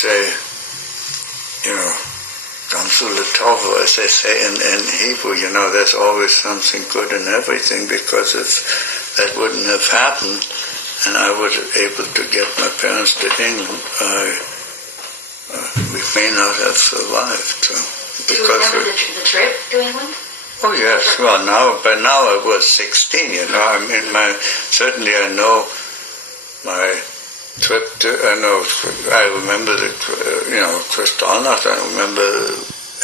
say, Gamsul Tov, as they say in Hebrew, there's always something good in everything, because if that wouldn't have happened and I was able to get my parents to England, we may not have survived. So, do you remember the trip to England? Oh yes, well by now I was 16, certainly I know my trip I remember Kristallnacht, I remember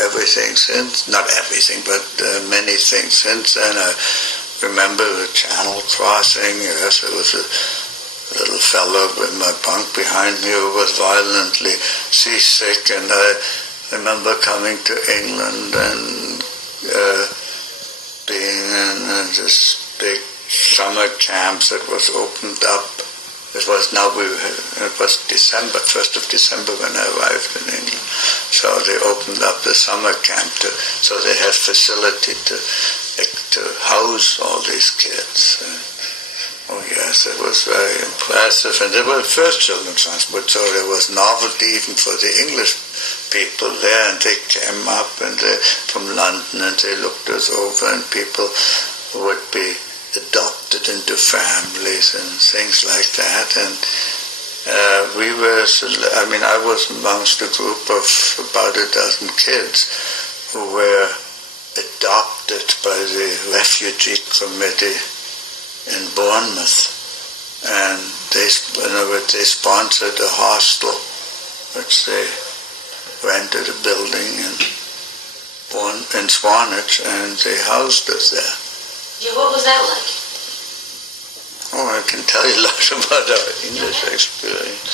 everything since, not everything, but many things since, and I remember the Channel crossing. Yes, there was a little fellow in my bunk behind me who was violently seasick, and I remember coming to England and being in this big summer camp that was opened up. It was December, 1st of December when I arrived in England. So they opened up the summer camp so they had facility to house all these kids. Oh yes, it was very impressive. And they were first children's transport, so there was novelty even for the English people there, and they came up from London and they looked us over, and people would be adopted into families and things like that. And I was amongst a group of about a dozen kids who were adopted by the refugee committee in Bournemouth, and they sponsored a hostel, which they rented a building in Swanage, and they housed us there. Yeah, what was that like? Oh, I can tell you a lot about our English experience.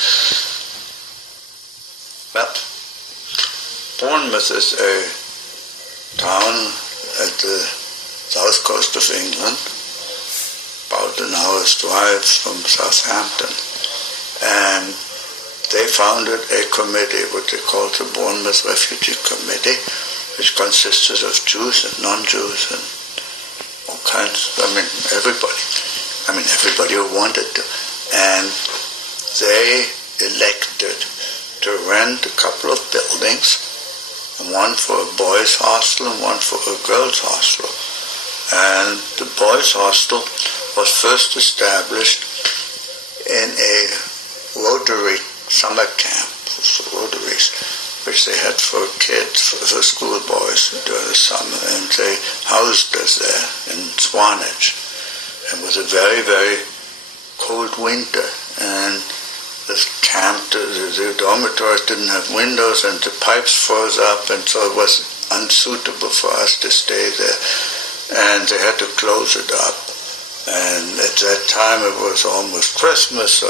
Well, Bournemouth is a town at the south coast of England, about an hour's drive from Southampton. And they founded a committee, what they called the Bournemouth Refugee Committee, which consisted of Jews and non-Jews and all kinds, everybody who wanted to. And they elected to rent a couple of buildings, one for a boys' hostel and one for a girls' hostel. And the boys' hostel was first established in a Rotary summer camp, Rotaries, which they had for kids, for schoolboys during the summer, and they housed us there in Swanage. It was a very, very cold winter, and the camp, the dormitories didn't have windows, and the pipes froze up, and so it was unsuitable for us to stay there, and they had to close it up. And at that time it was almost Christmas, so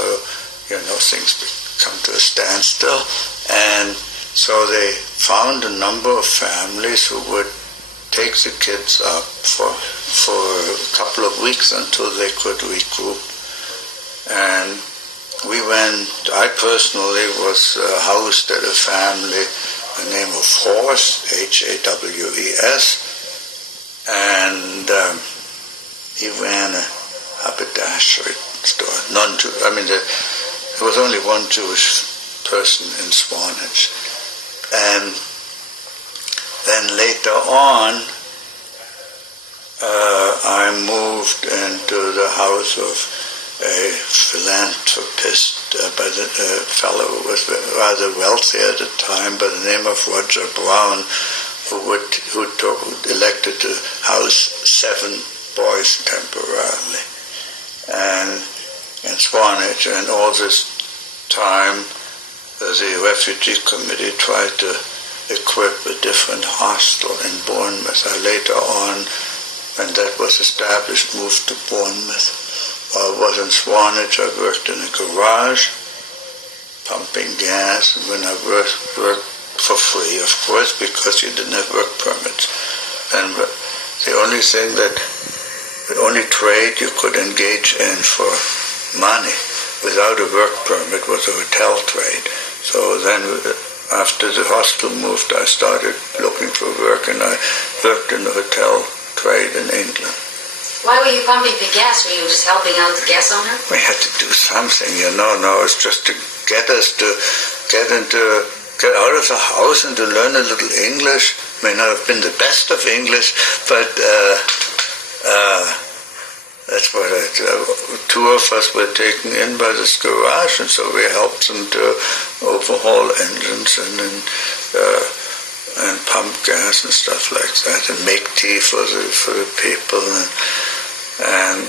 things come to a standstill, and so they found a number of families who would take the kids up for a couple of weeks until they could regroup. And I personally was housed at a family by the name of Haws, Haws, and he ran a haberdashery store. There was only one Jewish person in Swanage. And then later on, I moved into the house of a philanthropist, a fellow who was rather wealthy at the time, by the name of Roger Brown, who elected to house 7 boys temporarily, and in Swanage. And all this time, the refugee committee tried to equip a different hostel in Bournemouth. I later on, when that was established, moved to Bournemouth. While I was in Swanage, I worked in a garage, pumping gas, and when I worked for free, of course, because you didn't have work permits. And the only trade you could engage in for money without a work permit was a hotel trade. So then, after the hostel moved, I started looking for work, and I worked in the hotel trade in England. Why were you pumping the gas? Were you just helping out the gas owner? We had to do something, No, it's just to get us to get out of the house and to learn a little English. May not have been the best of English, but that's what two of us were taken in by this garage, and so we helped them to overhaul engines and pump gas and stuff like that, and make tea for the people. And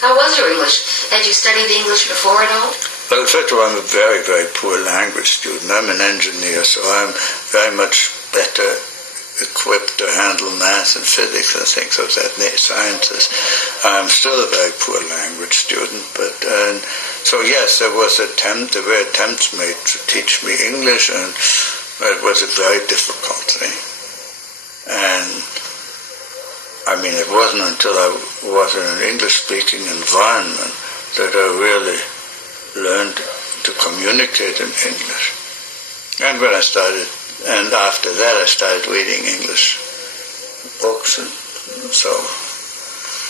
how was your English? Had you studied English before at all? Well, first of all, I'm a very, very poor language student. I'm an engineer, so I'm very much better equipped to handle math and physics and things of that sciences. I'm still a very poor language student, but so yes, there were attempts made to teach me English, and it was a very difficult thing. And I mean, it wasn't until I was in an English-speaking environment that I really learned to communicate in English. And when I started, and after that I started reading English books, and so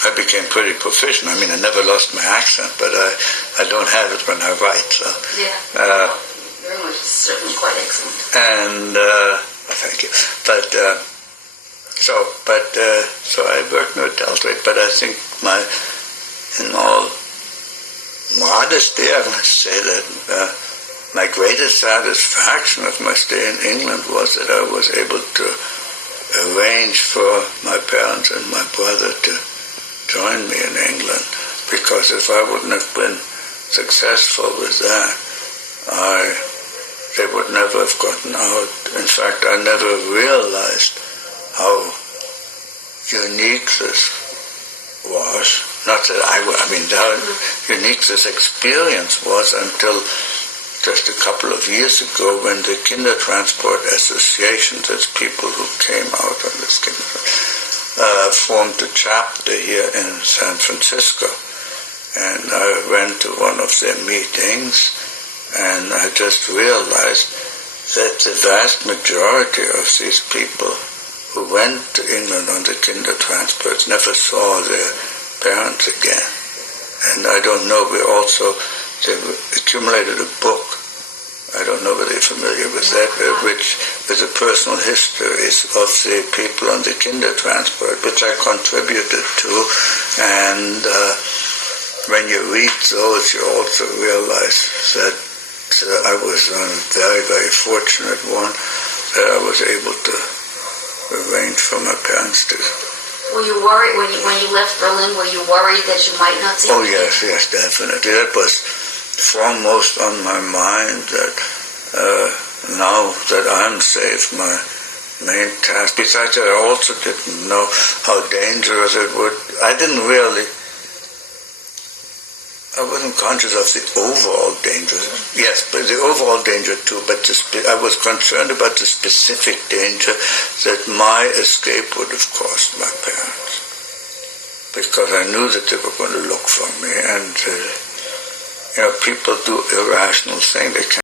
I became pretty proficient. I mean, I never lost my accent, but I don't have it when I write. So. Yeah. Your English is certainly quite excellent. And thank you. So I worked no adultery, but I think in all modesty, I must say that my greatest satisfaction of my stay in England was that I was able to arrange for my parents and my brother to join me in England, because if I wouldn't have been successful with that, they would never have gotten out. In fact, I never realized how unique this was. Not that how unique this experience was until just a couple of years ago, when the Kindertransport Association, that's people who came out on this formed a chapter here in San Francisco. And I went to one of their meetings, and I just realized that the vast majority of these people who went to England on the Kindertransports never saw their parents again. And I don't know, they accumulated a book, I don't know whether you're familiar with that, which is a personal histories of the people on the Kindertransport, which I contributed to. And when you read those, you also realize that I was a very, very fortunate one, that I was able to arrange for my parents to. Were you worried when you left Berlin? Were you worried that you might not see? Oh yes, definitely. That was foremost on my mind. That now that I'm safe, my main task. Besides that, I also didn't know how dangerous it would. I wasn't conscious of the overall danger. Yes, but the overall danger too. But I was concerned about the specific danger that my escape would have caused my parents, because I knew that they were going to look for me. And people do irrational things. They can't